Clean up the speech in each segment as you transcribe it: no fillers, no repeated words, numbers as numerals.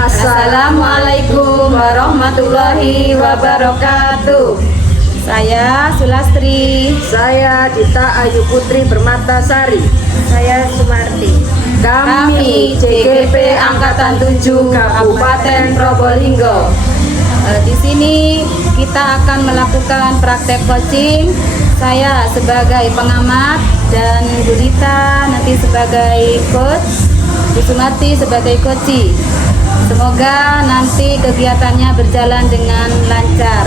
Assalamualaikum warahmatullahi wabarakatuh. Saya Sulastri. Saya Dita Ayu Putri Permatasari. Saya Sumarti. Kami CGP Angkatan 7 Kabupaten Probolinggo. Di sini kita akan melakukan praktek coaching. Saya sebagai pengamat dan Bu Dita nanti sebagai coach, Bu Sumarti sebagai coachee. Semoga nanti kegiatannya berjalan dengan lancar.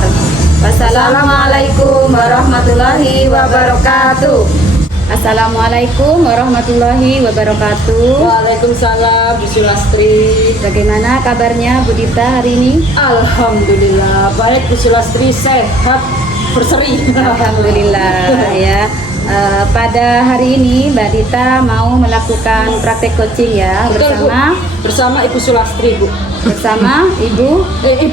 Wassalamualaikum warahmatullahi wabarakatuh. Assalamualaikum warahmatullahi wabarakatuh. Waalaikumsalam Bu Sulastri. Bagaimana kabarnya Bu Dita hari ini? Alhamdulillah baik Bu Sulastri, sehat berseri. Alhamdulillah ya. Pada hari ini Mbak Dita mau melakukan praktek coaching ya. Betul, bersama Ibu Sulastri, Bu. Bersama Ibu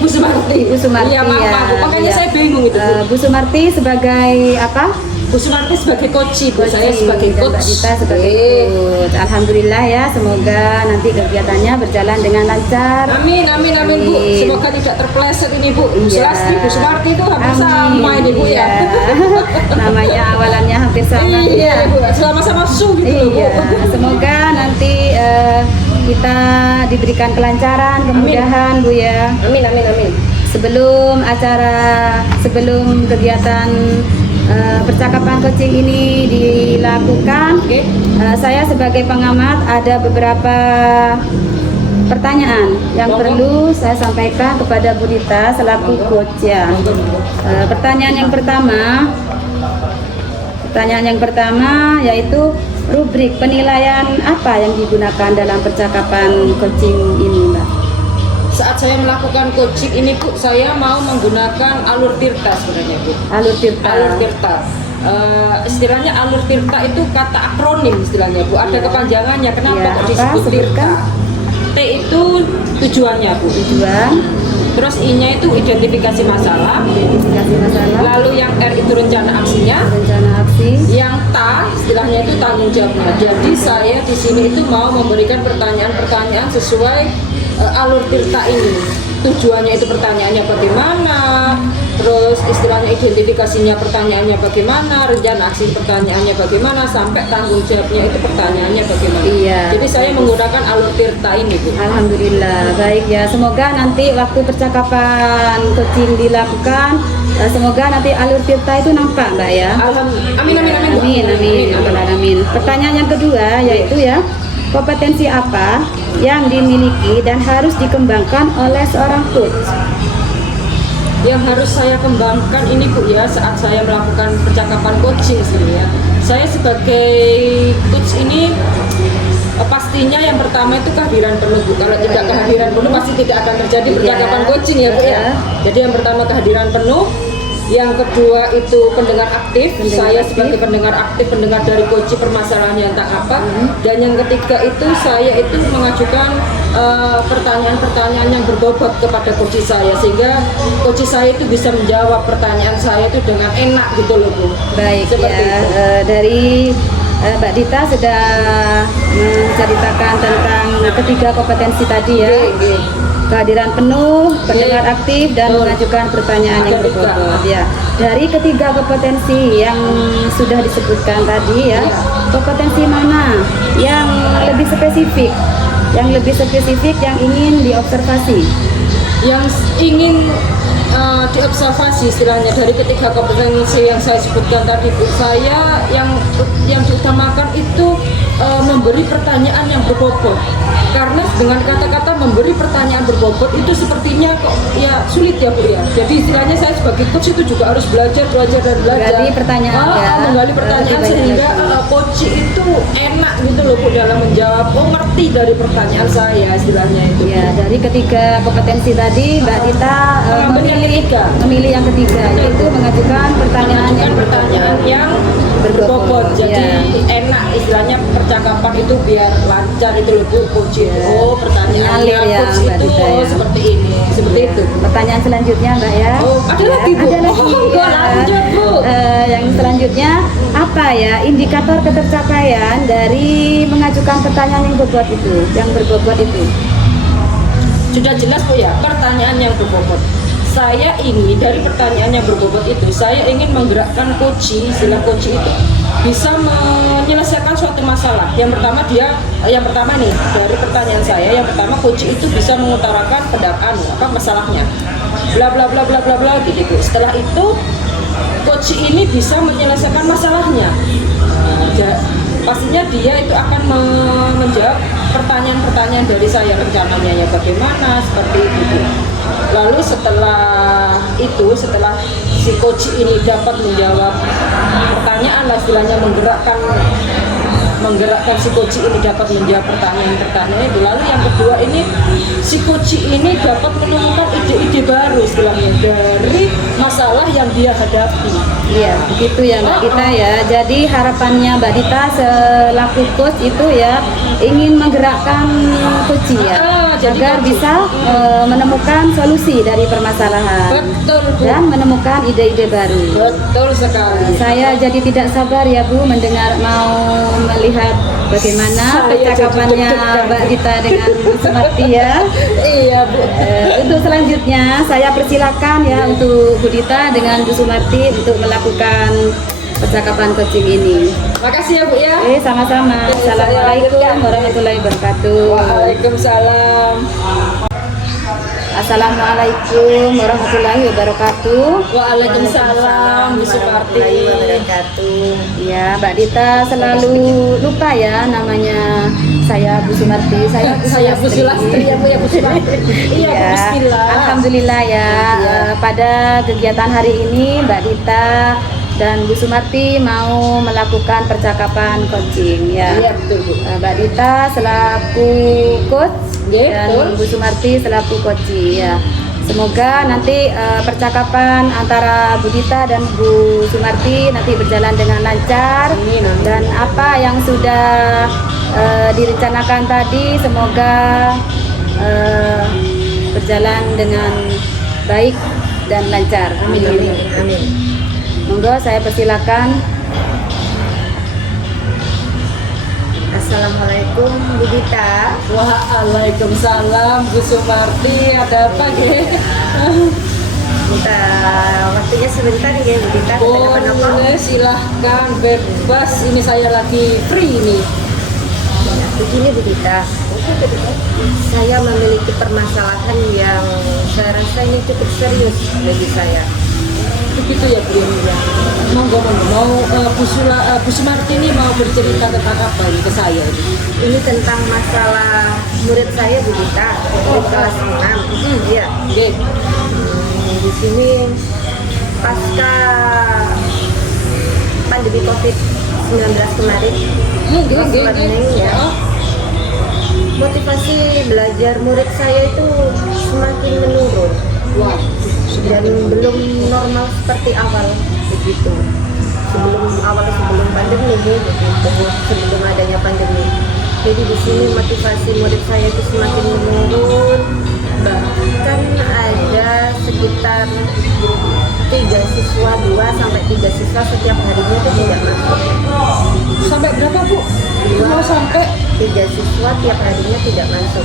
Sumarti. Ibu Sumarti ya. Makanya ya. saya bingung itu, Bu. Bu Sumarti sebagai apa? Bu Sumarti sebagai coach, saya sebagai dan coach. Mbak Dita sebagai coach. Alhamdulillah ya, semoga nanti kegiatannya berjalan dengan lancar. Amin, amin, amin, Bu. Semoga tidak terpeleset ini, Bu. Bu Sumarti, Bu Sumarti itu hampir sama ini, Bu ya. Namanya awalannya hampir sama. Iya, Bu. Sama-sama su gitu, Bu. Semoga nanti kita diberikan kelancaran, kemudahan, Bu ya. Amin, amin, amin. Sebelum kegiatan percakapan coaching ini dilakukan, saya sebagai pengamat ada beberapa pertanyaan yang perlu saya sampaikan kepada Bu Dita selaku coach ya. Pertanyaan yang pertama yaitu rubrik penilaian apa yang digunakan dalam percakapan coaching ini, Mbak? Saat saya melakukan coaching ini, Bu, saya mau menggunakan alur tirta sebenarnya, Bu. Alur tirta. Istilahnya alur tirta itu kata akronim istilahnya, Bu. Ada kepanjangannya. Kenapa kok disebut tirta? T itu tujuannya, Bu. Tujuan. Terus I-nya itu identifikasi masalah. Lalu yang R itu rencana aksinya. Rencana aksi. Yang T istilahnya itu tanggung jawabnya. Jadi saya di sini itu mau memberikan pertanyaan-pertanyaan sesuai alur tirta ini. Tujuannya itu pertanyaannya bagaimana, terus istilahnya identifikasinya pertanyaannya bagaimana, rencana aksi pertanyaannya bagaimana, sampai tanggung jawabnya itu pertanyaannya bagaimana. Iya. Jadi saya menggunakan alur tirta ini, Bu. Alhamdulillah, baik ya. Semoga nanti waktu percakapan coaching dilakukan, semoga nanti alur tirta itu nampak, Mbak ya. Amin, amin, amin. Amin. Pertanyaan yang kedua yaitu ya, kompetensi apa yang dimiliki dan harus dikembangkan oleh seorang coach? Yang harus saya kembangkan ini, Bu, ya, saat saya melakukan percakapan coaching sini ya. Saya sebagai coach ini pastinya yang pertama itu kehadiran penuh, Bu. Kalau tidak kehadiran penuh pasti tidak akan terjadi percakapan coaching ya, Bu ya. Jadi yang pertama kehadiran penuh. Yang kedua itu pendengar aktif. Saya sebagai pendengar aktif, pendengar dari coach permasalahannya entah apa. Dan yang ketiga itu saya itu mengajukan pertanyaan-pertanyaan yang berbobot kepada coach saya, sehingga coach saya itu bisa menjawab pertanyaan saya itu dengan enak gitu loh, Bu. Baik seperti ya. itu. Dari Mbak Dita sudah menceritakan tentang ketiga kompetensi tadi ya. Kehadiran penuh, pendengar aktif, dan mengajukan pertanyaan yang berbobot ya. Dari ketiga kompetensi yang sudah disebutkan tadi ya, kompetensi mana yang lebih spesifik? Yang ingin diobservasi? Yang ingin diobservasi istilahnya dari ketiga kompetensi yang saya sebutkan tadi, Bu. Saya yang diutamakan itu memberi pertanyaan yang berbobot. Karena dengan kata-kata memberi pertanyaan berbobot itu sepertinya kok ya sulit ya, Bu ya. Jadi istilahnya saya sebagai coach itu juga harus belajar. Menggali pertanyaan menggali pertanyaan sehingga coach itu enak gitu loh, Bu, dalam menjawab. Ngerti dari pertanyaan saya istilahnya itu. Ya, dari ketiga kompetensi tadi Mbak Dita memilih yang ketiga, yaitu mengajukan pertanyaan yang berbobot. Jadi enak istilahnya percakapan itu biar lancar itu loh, Bu. Coach itu pertanyaan ya, coach itu seperti ini, seperti itu. Pertanyaan selanjutnya, Mbak ya. Ada lagi, Bu. Lanjut, Bu. Yang selanjutnya apa ya indikator ketercapaian dari mengajukan pertanyaan yang berbobot itu? Sudah jelas Bu ya, pertanyaan yang berbobot. Saya ini dari pertanyaan yang berbobot itu, saya ingin menggerakkan coaching, istilah coaching itu bisa menyelesaikan suatu masalah. Yang pertama nih dari pertanyaan saya, yang pertama coaching itu bisa mengutarakan pendapat masalahnya, bla bla bla bla bla bla gitu. Setelah itu coaching ini bisa menyelesaikan masalahnya. Pastinya dia itu akan menjawab pertanyaan-pertanyaan dari saya rencananya ya bagaimana seperti itu. Lalu setelah si coach ini dapat menjawab pertanyaan lah istilahnya, menggerakkan si coach ini dapat menjawab pertanyaan-pertanyaan itu. Lalu yang kedua ini si coach ini dapat menemukan ide-ide baru istilahnya dari masalah yang dia hadapi. Iya, begitu ya Mbak Dita ya. Jadi harapannya Mbak Dita selaku coach itu ya ingin menggerakkan coach ya, agar bisa menemukan solusi dari permasalahan. Betul Bu. Dan menemukan ide-ide baru. Betul sekali. Saya jadi tidak sabar ya Bu mau melihat bagaimana percakapannya Mbak Dita dengan Bu Sumarti ya. Iya Bu. Untuk selanjutnya saya persilakan ya untuk Bu Dita dengan Bu Sumarti untuk melakukan percakapan coaching ini. Makasih ya Bu ya. Sama-sama. Assalamualaikum warahmatullahi wabarakatuh. Waalaikumsalam. Assalamualaikum warahmatullahi wabarakatuh. Waalaikumsalam Bu Sumarti. Ya, Mbak Dita selalu lupa ya namanya saya Bu Sumarti. Saya Bu Sulastri ya Bu ya Bu Sumarti. Iya Bu, bismillah. Alhamdulillah ya. Pada kegiatan hari ini Mbak Dita dan Bu Sumarti mau melakukan percakapan coaching ya. Iya betul Bu. Mbak Dita selaku coach dan betul. Bu Sumarti selaku coach ya. Semoga nanti percakapan antara Bu Dita dan Bu Sumarti nanti berjalan dengan lancar. Amin. Dan apa yang sudah direncanakan tadi semoga berjalan dengan baik dan lancar. Amin. Monggo saya persilakan. Assalamualaikum Bu Dita. Waalaikumsalam Bu Sumarti. Ada apa ge? Minta waktunya sebentar ya Bu Dita. Boleh, silahkan bebas. Ini saya lagi free nih. Begini Bu Dita, saya memiliki permasalahan yang saya rasa ini cukup serius bagi saya. Begitu ya Bu. Monggo mau Bu Sumarti ini mau bercerita tentang apa ini ke saya ini? Ini tentang masalah murid saya Bu Dita, murid kelas 6. Iya. Oke. Di sini pasca pandemi COVID-19 kemarin, ya, motivasi belajar murid saya itu semakin menurun. Wah, Dan belum normal seperti awal begitu. Sebelum pandemi begitu, sebelum adanya pandemi. Jadi di sini motivasi murid saya itu semakin menurun. Bahkan ada sekitar 3 siswa, 2 sampai 3 siswa setiap harinya itu tidak masuk. sampai berapa Bu? 2 sampai 3 siswa tiap harinya tidak masuk.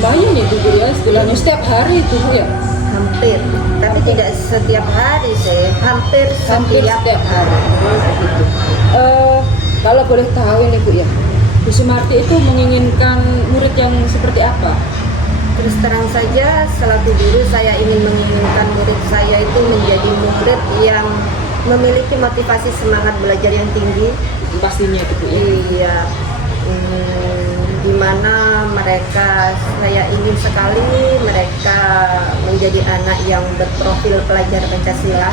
banyak nih Bu ya, istilahnya setiap hari itu Bu ya. Hampir, tapi tidak setiap hari sih, hampir Hampir setiap setiap hari. Begitu. Kalau boleh tahu ini Bu ya, Bu Sumarti itu menginginkan murid yang seperti apa? Terus terang saja, selaku guru saya ingin menginginkan murid saya itu menjadi murid yang memiliki motivasi semangat belajar yang tinggi. Pastinya itu Bu ya. Iya, di mana mereka, saya ingin sekali mereka menjadi anak yang berprofil pelajar Pancasila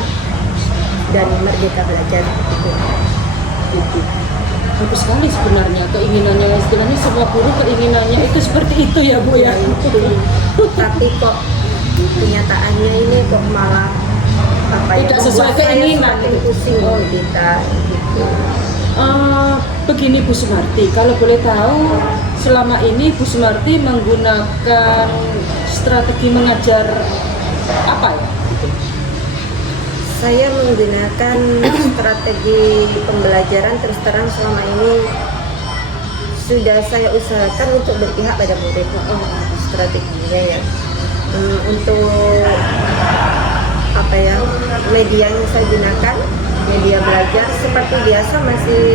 dan merdeka belajar. Gitu. Bagus sekali sebenarnya keinginannya, istilahnya semua guru keinginannya itu seperti itu ya Bu ya. Tapi kok kenyataannya ini kok malah Tidak sesuai membuat saya keinginan. semakin pusing kita gitu. Begini Bu Sumarti, kalau boleh tahu selama ini Bu Sumarti menggunakan strategi mengajar apa ya? Gitu. Saya menggunakan strategi pembelajaran, terus terang selama ini sudah saya usahakan untuk berpihak pada murid. strateginya ya. Untuk apa ya, media yang saya gunakan, media belajar seperti biasa masih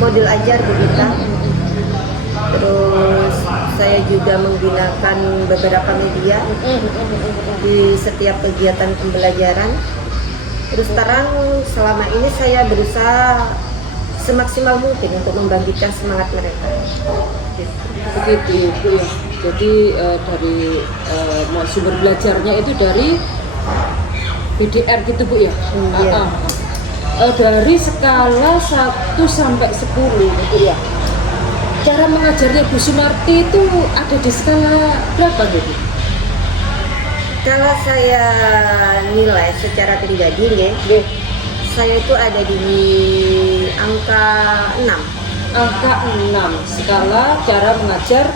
modul ajar Bu Dita. Terus saya juga menggunakan beberapa media di setiap kegiatan pembelajaran. Terus terang selama ini saya berusaha semaksimal mungkin untuk membangkitkan semangat mereka. Begitu Bu ya. Jadi dari sumber belajarnya itu dari BDR gitu Bu ya. Iya. Dari skala 1 sampai 10 gitu ya. Cara mengajarnya Bu Sumarti itu ada di skala berapa gitu? Kalau saya nilai secara pribadi nih, saya itu ada di angka 6. Angka 6 skala cara mengajar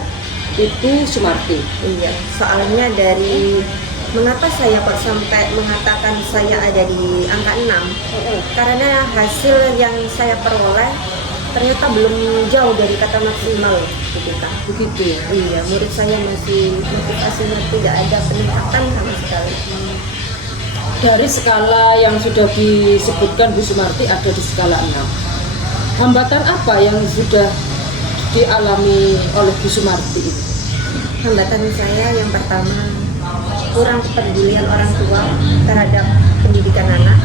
Ibu Sumarti. Iya, soalnya dari mengapa saya kok sampai mengatakan saya ada di angka 6? Karena hasil yang saya peroleh ternyata belum jauh dari kata maksimal gitu Kak. Begitu ya. Iya, murid saya masih motivasinya tidak ada peningkatan sama sekali. Dari skala yang sudah disebutkan Bu Sumarti ada di skala 6. Hambatan apa yang sudah dialami oleh Bu Sumarti itu? Hambatan saya yang pertama, kurang kepedulian orang tua terhadap pendidikan anak.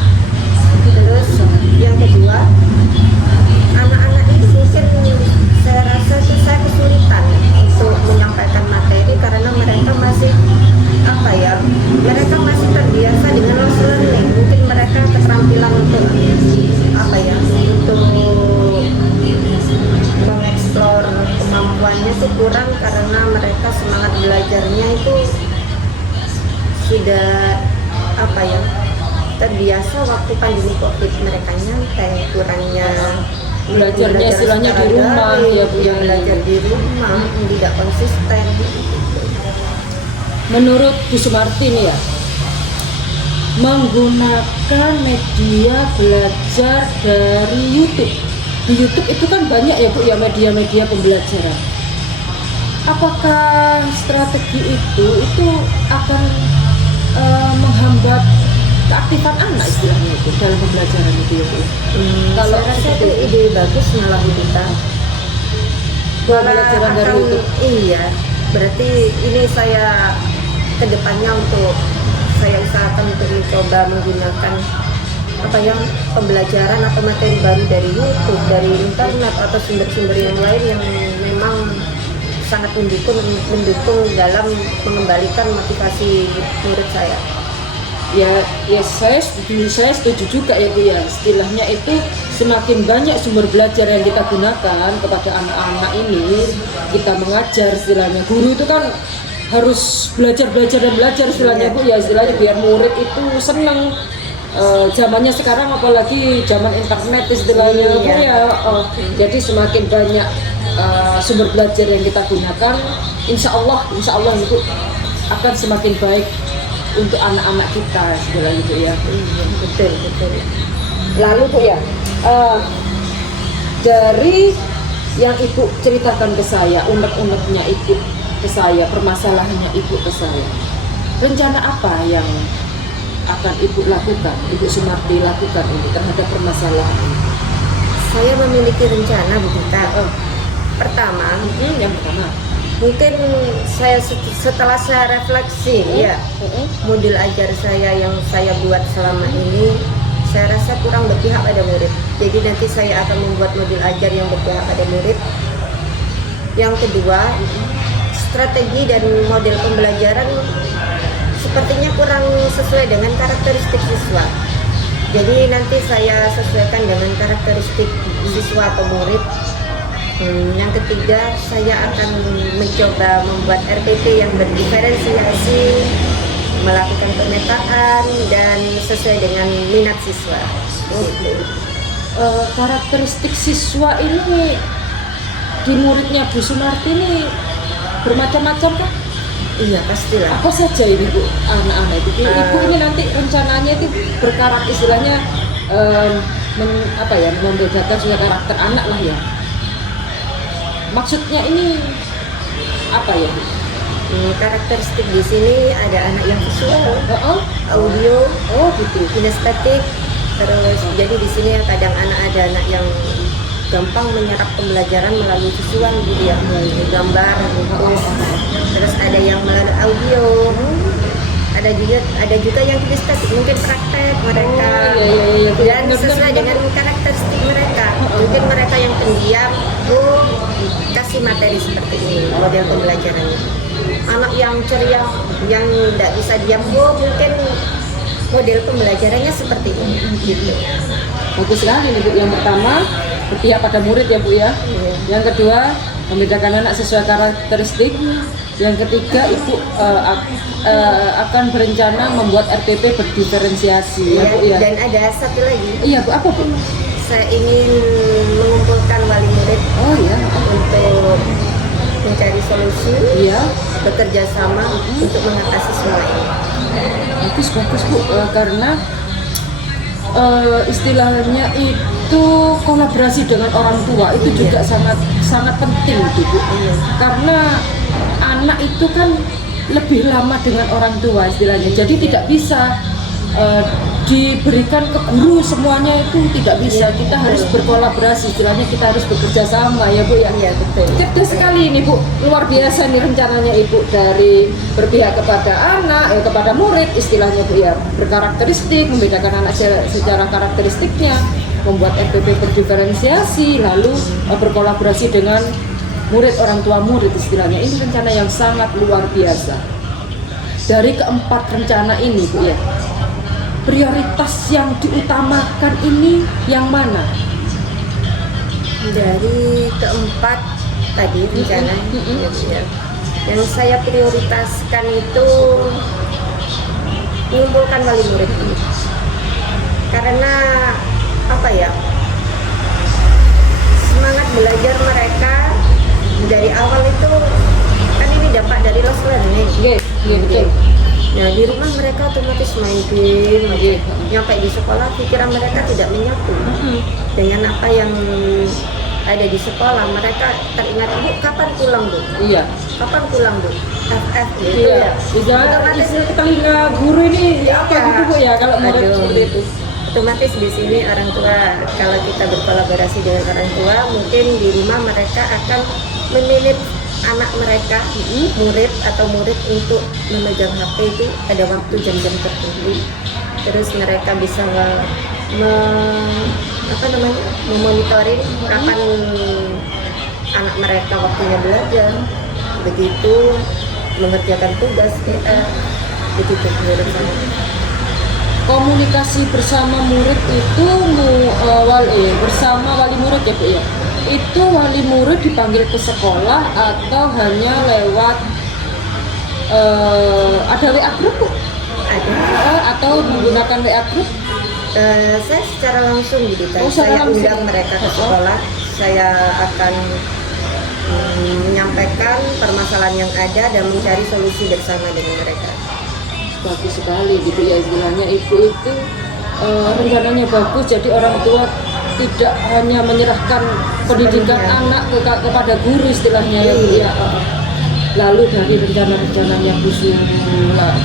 Terus yang kedua, anak-anak itu mungkin saya rasa itu saya kesulitan untuk menyampaikan materi karena mereka masih apa ya, mereka masih terbiasa dengan lost learning. Mungkin mereka keterampilan untuk apa ya, untuk mengeksplor kemampuannya itu kurang karena mereka semangat belajarnya itu sudah apa ya, terbiasa waktu pandemi COVID mereka nyantai, kurangnya Belajarnya istilahnya di rumah ya Bu, yang belajar di rumah tidak konsisten. Menurut Bu Sumarti nih ya, menggunakan media belajar dari YouTube. Di YouTube itu kan banyak ya Bu ya media-media pembelajaran. Apakah strategi itu akan menghambat keaktifan anak istilahnya itu dalam pembelajaran itu ya Bu? Kalau saya rasa itu ide bagus malah kita. Pembelajaran dari YouTube. Iya, berarti ini saya kedepannya untuk saya usahakan untuk mencoba menggunakan apa yang pembelajaran atau materi baru dari YouTube, dari internet atau sumber-sumber yang lain yang memang sangat mendukung dalam mengembalikan motivasi murid saya. Ya saya setuju juga ya Bu ya, istilahnya itu semakin banyak sumber belajar yang kita gunakan kepada anak-anak ini, kita mengajar istilahnya, guru itu kan harus belajar istilahnya Bu ya, istilahnya biar murid itu seneng. Zamannya sekarang apalagi zaman internet istilahnya Bu ya, jadi semakin banyak sumber belajar yang kita gunakan, insya Allah itu akan semakin baik untuk anak-anak kita istilahnya Bu ya. Betul. Lalu Bu ya, dari yang Ibu ceritakan ke saya, unek-uneknya Ibu ke saya, permasalahannya Ibu ke saya, rencana apa yang akan Ibu lakukan, Ibu Sumarti lakukan ini terhadap permasalahan ini? Saya memiliki rencana Bu Dita. Pertama, Yang pertama, mungkin saya setelah saya refleksi ya, modul ajar saya yang saya buat selama ini saya rasa kurang berpihak pada murid. Jadi nanti saya akan membuat modul ajar yang berpihak pada murid. Yang kedua, strategi dan model pembelajaran sepertinya kurang sesuai dengan karakteristik siswa. Jadi nanti saya sesuaikan dengan karakteristik siswa atau murid. Yang ketiga, saya akan mencoba membuat RPP yang berdiferensiasi, melakukan pemetaan dan sesuai dengan minat siswa. Karakteristik siswa ini di muridnya Bu Sumarti ini bermacam-macam kan? Iya, pastilah. Apa saja ini Bu anak-anak itu? Ibu ini nanti rencananya itu berkarakter istilahnya membedakan sudah karakter anak lah ya. Maksudnya ini apa ya Bu? Karakteristik di sini ada anak yang visual, audio, gitu. kinestetik. Terus jadi di sini kadang ada anak yang gampang menyerap pembelajaran melalui visual gitu ya, melalui gambar gitu. Terus ada yang melalui audio. Ada juga yang kinestetik, mungkin praktek mereka. Iya. Dan sesuai dengan karakteristik mereka. Mungkin mereka yang pendiam, kasih materi seperti ini model pembelajarannya. Anak yang ceria, yang tidak bisa diam, mungkin model pembelajarannya seperti ini gitu. Bagus sekali nih Bu. Yang pertama berpihak pada murid ya Bu ya. Iya. Yang kedua membedakan anak sesuai karakteristik. Yang ketiga Ibu akan berencana membuat RPP berdiferensiasi ya Bu ya. Dan ada satu lagi, Iya Bu, apa Bu? saya ingin mengumpulkan wali murid untuk mencari solusi, bekerja sama untuk mengatasi semua ini. Bagus Bu. Karena istilahnya itu kolaborasi dengan orang tua itu juga sangat penting Bu. Karena anak itu kan lebih lama dengan orang tua istilahnya, jadi tidak bisa diberikan ke guru semuanya, itu tidak bisa. Kita harus berkolaborasi, istilahnya kita harus bekerja sama ya Bu ya. Iya betul. Cerdas sekali ini Bu, luar biasa nih rencananya Ibu, dari berpihak kepada anak, kepada murid istilahnya Bu ya, berkarakteristik, membedakan anak secara karakteristiknya, membuat RPP berdiferensiasi, lalu berkolaborasi dengan murid, orang tua murid istilahnya. Ini rencana yang sangat luar biasa. Dari keempat rencana ini Bu ya, prioritas yang diutamakan ini yang mana? Dari keempat tadi rencana ya, yang saya prioritaskan itu mengumpulkan wali murid ini. Karena apa ya, semangat belajar mereka dari awal itu kan ini dapat dari lost learning. Betul. Nah di rumah mereka otomatis main game, nyampe di sekolah pikiran mereka tidak menyatu dengan apa yang ada di sekolah. Mereka teringat, Bu, kapan pulang Bu? Iya. Kapan pulang Bu? FF gitu Iya. Otomatis telinga guru ini apa gitu Bu ya kalau murid seperti itu. Otomatis di sini orang tua, kalau kita berkolaborasi dengan orang tua, mungkin di rumah mereka akan menilip anak mereka, murid untuk memegang HP itu pada waktu jam-jam tertentu. Terus mereka bisa memonitoring kapan anak mereka waktunya belajar, begitu mengerjakan tugas begitu menurut saya. Komunikasi bersama murid itu bersama wali murid ya Bu ya. Itu wali murid dipanggil ke sekolah atau hanya lewat ada WA group Bu? Ada. Atau menggunakan WA group? Saya secara langsung gitu kan, secara saya langsung. undang mereka ke sekolah, saya akan menyampaikan permasalahan yang ada dan mencari solusi bersama dengan mereka. Bagus sekali gitu ya, istilahnya Ibu itu rencananya bagus, jadi orang tua tidak hanya menyerahkan pendidikan anak kepada guru istilahnya ya Bu ya. Lalu dari rencana-rencananya Bu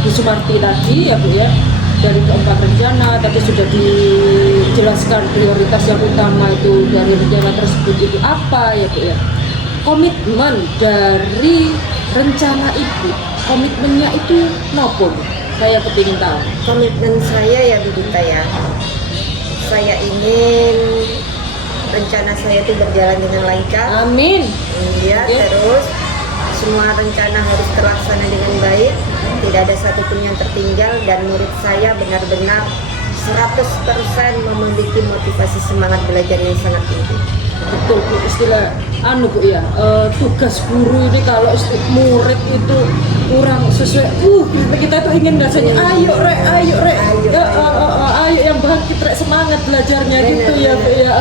Sumarti tadi ya Bu ya, dari keempat rencana tadi sudah dijelaskan prioritas yang utama itu dari rencana tersebut itu apa ya Bu ya. Komitmen dari rencana Ibu, komitmennya itu nopo Bu? Saya kepingin tahu. Komitmen saya ya Bu Dita ya, saya ingin rencana saya itu berjalan dengan lancar. Amin. Ya, terus semua rencana harus terlaksana dengan baik, tidak ada satupun yang tertinggal, dan murid saya benar-benar 100% memiliki motivasi semangat belajar yang sangat tinggi. Betul Bu, istilah Bu ya, tugas guru ini kalau murid itu kurang sesuai, kita tuh ingin rasanya ayo rek, ayo yang bangkit rek, semangat belajarnya gitu ya Bu ya.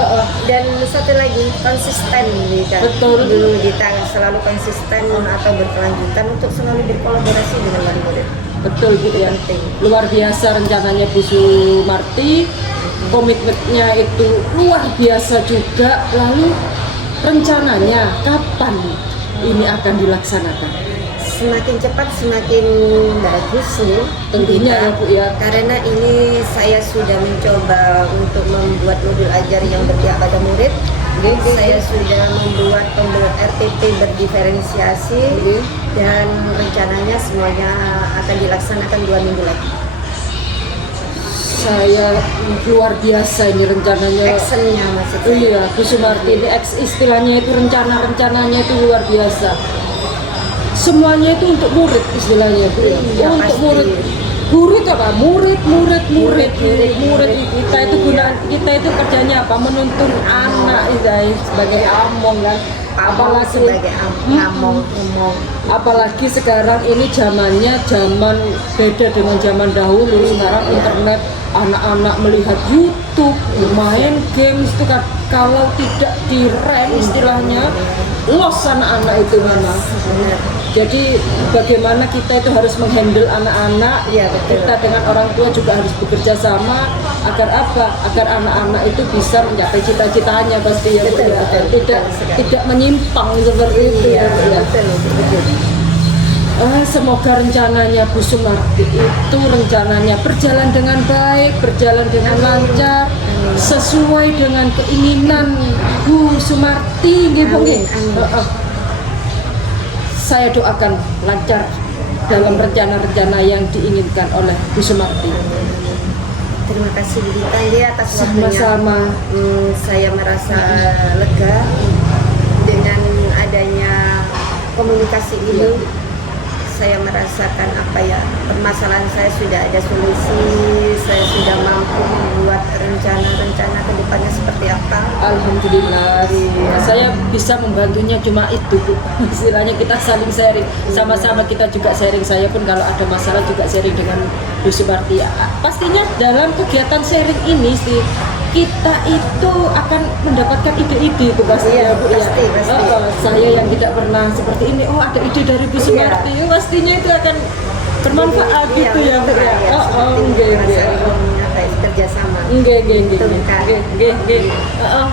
Dan satu lagi, konsisten Dita. Betul. Dulu Dita selalu konsisten atau berkelanjutan untuk selalu berkolaborasi dengan wali murid. Betul Bu ya, luar biasa rencananya Bu Sumarti, komitmennya itu luar biasa juga. Lalu rencananya kapan ini akan dilaksanakan? semakin cepat semakin bagus nih Tentunya ya, Bu, ya. karena ini saya sudah mencoba untuk membuat modul ajar yang berpihak pada murid. Saya sudah membuat pembuat RTP berdiferensiasi dan rencananya semuanya akan dilaksanakan 2 minggu lagi. Saya luar biasa ini rencananya. Actionnya maksud saya. Iya, Bu Sumarti ini istilahnya itu rencananya itu luar biasa. Semuanya itu untuk murid istilahnya, Bu, ya. Iya, Untuk pasti. murid apa? Murid kita itu kita itu kerjanya apa? Menuntun anak itu sebagai among kan. Apalagi sebagai ngomong. apalagi sekarang ini zaman beda dengan zaman dahulu. Sekarang internet, anak-anak melihat YouTube, main games itu kan, kalau tidak direm istilahnya los anak-anak itu mana. Benar. Jadi bagaimana kita itu harus menghandle anak-anak, Iya, betul. kita dengan orang tua juga harus bekerja sama agar apa? Agar anak-anak itu bisa mencapai cita-citanya pasti ya, Bu, Betul, ya. betul, Tidak betul sekali. tidak menyimpang seperti itu ya, Bu, ya. Betul. Semoga rencananya Bu Sumarti itu rencananya berjalan dengan baik, berjalan dengan lancar, sesuai dengan keinginan Bu Sumarti, nggih, Bu, nggih. Amin. Saya doakan lancar dalam rencana-rencana yang diinginkan oleh Bu Sumarti. Terima kasih Bu Dita ini atas waktunya. Sama-sama. Saya merasa lega dengan adanya komunikasi ini. Saya merasakan permasalahan saya sudah ada solusi, saya sudah mampu membuat rencana-rencana ke depannya seperti apa. Alhamdulillah, saya bisa membantunya cuma itu, Bu. Istilahnya kita saling sharing, sama-sama kita juga sharing. Saya pun kalau ada masalah juga sharing dengan Bu Sumarti. Pastinya dalam kegiatan sharing ini sih kita itu akan mendapatkan ide-ide itu pasti Iya, ya, Bu, ya. pasti. Saya yang tidak pernah seperti ini, ada ide dari Bu Sumarti, pastinya itu akan bermanfaat gitu ya, Bu, ya. Kerjasama. Nggih. Betul, Kak.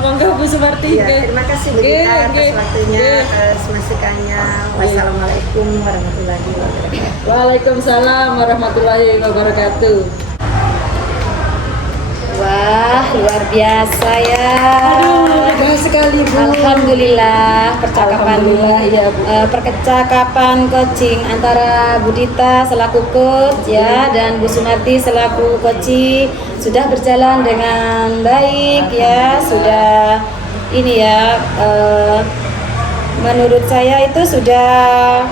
Monggo Bu Sumarti. Ya, terima kasih Bu Dita atas waktunya, atas masukannya. Wassalamualaikum warahmatullahi wabarakatuh. Waalaikumsalam warahmatullahi wabarakatuh. Wah, luar biasa ya. Bagus sekali, Bu. Alhamdulillah Alhamdulillah, iya, Bu. Percakapan coaching antara Bu Dita selaku coach ya dan Bu Sumarti selaku coach sudah berjalan dengan baik ya. Sudah ini ya, menurut saya itu sudah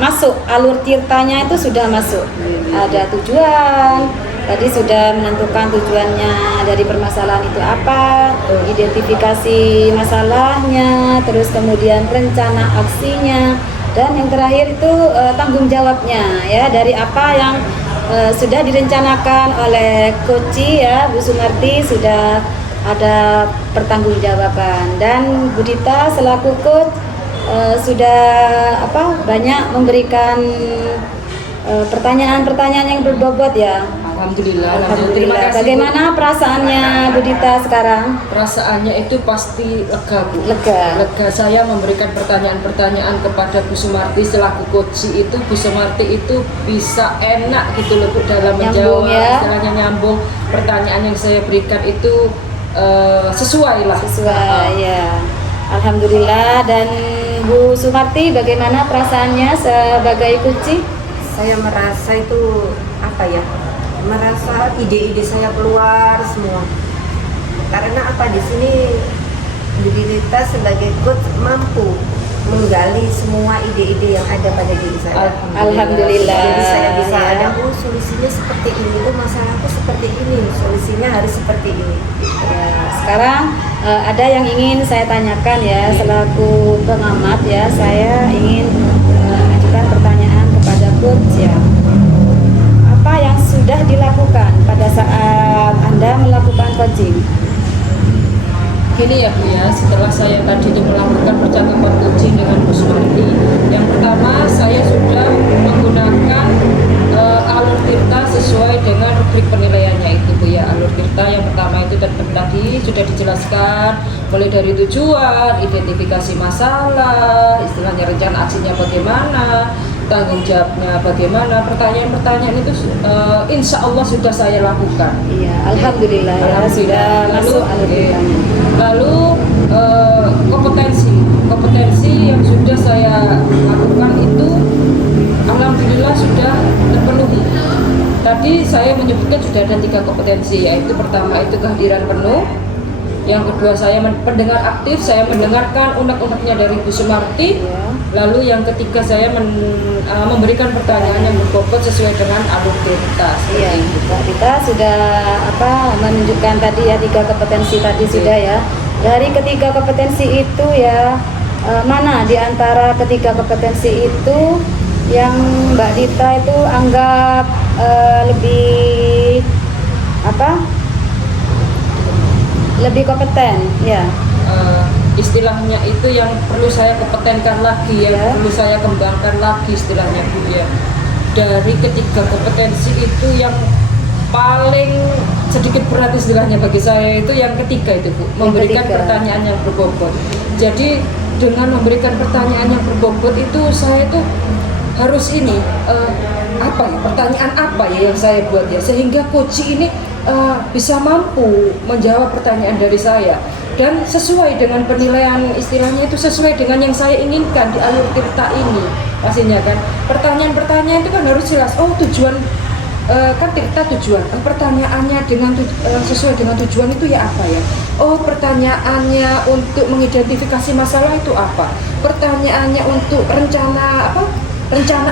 masuk, alur tirtanya itu sudah masuk. Ada tujuan, tadi sudah menentukan tujuannya dari permasalahan itu apa, identifikasi masalahnya, terus kemudian rencana aksinya, dan yang terakhir itu tanggung jawabnya ya, dari apa yang sudah direncanakan oleh coach ya Bu Sumarti sudah ada pertanggungjawaban, dan Bu Dita selaku coach sudah banyak memberikan pertanyaan-pertanyaan yang berbobot ya. Alhamdulillah. Alhamdulillah. Terima kasih, Bu. Bagaimana perasaannya Bu Dita sekarang? Perasaannya itu pasti lega, Bu. Lega. Saya memberikan pertanyaan-pertanyaan kepada Bu Sumarti selaku coach itu, Bu Sumarti itu bisa enak gitu loh, Bu, dalam Nyambung, menjawab, ya. istilahnya nyambung. Pertanyaan yang saya berikan itu sesuai lah. Sesuai ya. Alhamdulillah. Dan Bu Sumarti bagaimana perasaannya sebagai coach? Saya merasa itu merasa ide-ide saya keluar semua. Karena di sini Bu Dita sebagai coach mampu menggali semua ide-ide yang ada pada diri saya. Alhamdulillah. Jadi saya bisa Ya. ada solusinya seperti ini, masalahku seperti ini, solusinya harus seperti ini. Ya, sekarang ada yang ingin saya tanyakan ya, selaku pengamat ya, saya ingin mengajukan pertanyaan kepada coach ya. Apa yang sudah dilakukan pada saat Anda melakukan coaching? Gini ya, Bu, ya, setelah saya tadi melakukan percakapan coaching dengan Bu Sumarti, yang pertama saya sudah menggunakan alur tirta sesuai dengan rubrik penilaiannya itu, Bu, ya. Alur tirta yang pertama itu tadi sudah dijelaskan mulai dari tujuan, identifikasi masalah, istilahnya rencana aksinya bagaimana, tanggung jawabnya bagaimana, pertanyaan-pertanyaan itu insya Allah sudah saya lakukan. Iya, alhamdulillah ya sudah masuk alhamdulillah. Lalu kompetensi yang sudah saya lakukan itu alhamdulillah sudah terpenuhi. Tadi saya menyebutkan sudah ada 3 kompetensi, yaitu pertama itu kehadiran penuh, yang kedua saya pendengar aktif, saya mendengarkan unek-uneknya dari Bu Sumarti. Lalu yang ketiga saya memberikan pertanyaan yang berbobot sesuai dengan alur cerita. Iya, Mbak Dita sudah menunjukkan tadi ya 3 kompetensi tadi sudah ya. Dari ketiga kompetensi itu ya mana di antara ketiga kompetensi itu yang Mbak Dita itu anggap lebih lebih kompeten ya? Istilahnya itu yang perlu saya kompetenkan lagi, yang perlu saya kembangkan lagi istilahnya Bu ya. Dari ketiga kompetensi itu yang paling sedikit berat istilahnya bagi saya itu yang ketiga itu Bu, memberikan pertanyaan yang berbobot. Jadi dengan memberikan pertanyaan yang berbobot itu saya itu harus pertanyaan apa ya yang saya buat ya, sehingga coach ini bisa mampu menjawab pertanyaan dari saya dan sesuai dengan penilaian, istilahnya itu sesuai dengan yang saya inginkan di alur cerita ini pastinya kan. Pertanyaan-pertanyaan itu kan harus jelas, tujuan kan cerita tujuan, pertanyaannya dengan sesuai dengan tujuan itu ya apa ya, pertanyaannya untuk mengidentifikasi masalah itu apa, pertanyaannya untuk rencana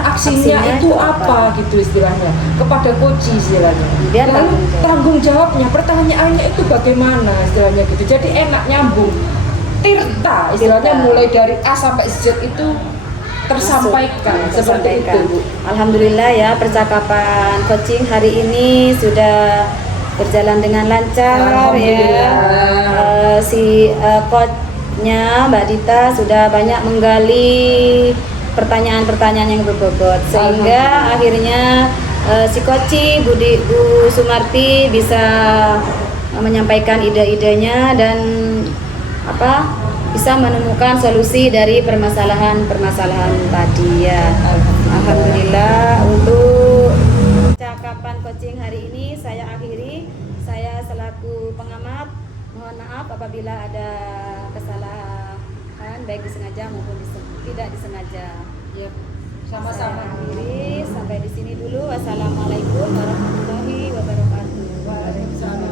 aksinya itu apa gitu istilahnya, kepada coach istilahnya. Lalu tanggung jawabnya, pertanyaannya itu bagaimana istilahnya gitu. Jadi enak nyambung. Tirta istilahnya mulai dari A sampai Z itu tersampaikan seperti itu, Bu. Alhamdulillah ya, percakapan coaching hari ini sudah berjalan dengan lancar ya. Coachnya Mbak Dita sudah banyak menggali pertanyaan-pertanyaan yang berbobot sehingga akhirnya si Koci Bu Sumarti bisa menyampaikan ide-idenya dan bisa menemukan solusi dari permasalahan tadi ya. Alhamdulillah untuk percakapan coaching hari ini saya akhiri. Saya selaku pengamat mohon maaf apabila ada kesalahan baik disengaja maupun tidak disengaja. Ya, sama-sama. Sampai di sini dulu. Wassalamualaikum warahmatullahi wabarakatuh. Waalaikumsalam.